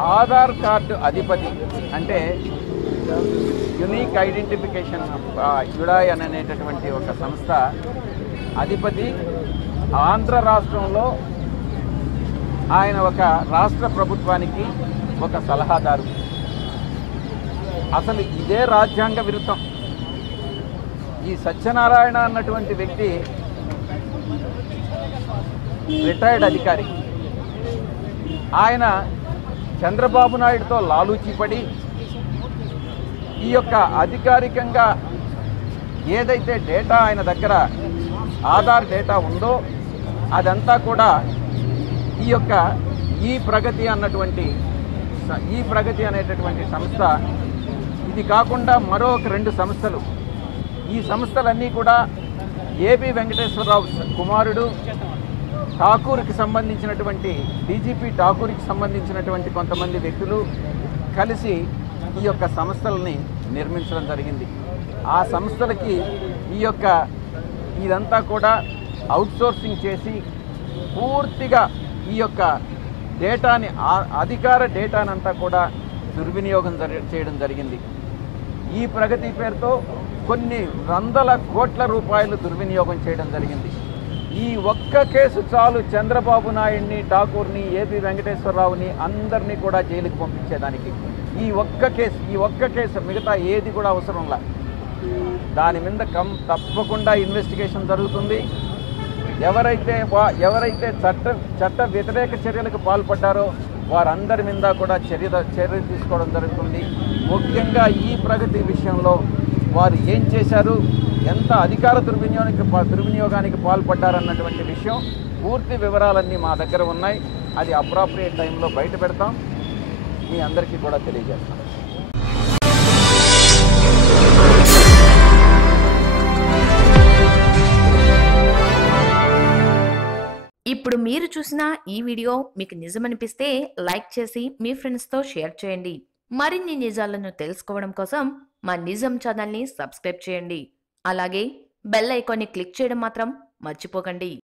Aadhaar card అధిపతి అంటే unique identification యుడాయ్ అనేటటువంటి ఒక సంస్థ అధిపతి ఆంధ్ర రాష్ట్రంలో ఆయన ఒక రాష్ట్ర ప్రభుత్వానికి ఒక సలహాదారు. అసలు ఇదే రాజ్యాంగ విరుద్ధం. ఈ సత్యనారాయణ అన్నటువంటి వ్యక్తి రిటైర్డ్ అధికారి. ఆయన చంద్రబాబు నాయుడుతో లాలూచిపడి ఈ యొక్క అధికారికంగా ఏదైతే డేటా ఆయన దగ్గర ఆధార్ డేటా ఉందో అదంతా కూడా ఈ యొక్క ఈ ప్రగతి అన్నటువంటి ఈ ప్రగతి అనేటటువంటి సంస్థ ఇది కాకుండా మరో ఒక రెండు సంస్థలు. ఈ సంస్థలన్నీ కూడా ఏబి వెంకటేశ్వరరావు కుమారుడు ఠాకూర్కి సంబంధించినటువంటి డీజీపీ ఠాకూర్కి సంబంధించినటువంటి కొంతమంది వ్యక్తులు కలిసి ఈ యొక్క సంస్థలని నిర్మించడం జరిగింది. ఆ సంస్థలకి ఈ యొక్క ఇదంతా కూడా అవుట్సోర్సింగ్ చేసి పూర్తిగా ఈ యొక్క డేటాని అధికార డేటానంతా కూడా దుర్వినియోగం చేయడం జరిగింది. ఈ ప్రగతి పేరుతో కొన్ని వందల కోట్ల రూపాయలు దుర్వినియోగం చేయడం జరిగింది. ఈ ఒక్క కేసు చాలు చంద్రబాబు నాయుడిని ఠాకూర్ని ఏపీ వెంకటేశ్వరరావుని అందరినీ కూడా జైలుకి పంపించేదానికి. ఈ ఒక్క కేసు ఈ ఒక్క కేసు మిగతా ఏది కూడా అవసరంలా దాని మీద కం తప్పకుండా ఇన్వెస్టిగేషన్ జరుగుతుంది. ఎవరైతే వా- ఎవరైతే చట్ట చట్ట వ్యతిరేక చర్యలకు పాల్పడ్డారో వారందరి మీద కూడా చర్య చర్య తీసుకోవడం జరుగుతుంది. ముఖ్యంగా ఈ ప్రగతి విషయంలో వారు ఏం చేశారు? ఎంత అధికార దుర్వినియోగానికి దుర్వినియోగానికి పాల్పడ్డారన్నటువంటి విషయం పూర్తి వివరాలన్నీ మా దగ్గర ఉన్నాయి. అది అప్రాప్రియేట్ టైంలో బయట పెడతాం. మీ అందరికీ కూడా తెలియజేస్తాం. ఇప్పుడు మీరు చూసిన ఈ వీడియో మీకు నిజమనిపిస్తే లైక్ చేసి మీ ఫ్రెండ్స్తో షేర్ చేయండి. మరిన్ని నిజాలను తెలుసుకోవడం కోసం మా నిజం ఛానల్ని సబ్స్క్రైబ్ చేయండి. అలాగే బెల్ ఐకాన్ని క్లిక్ చేయడం మాత్రం మర్చిపోకండి.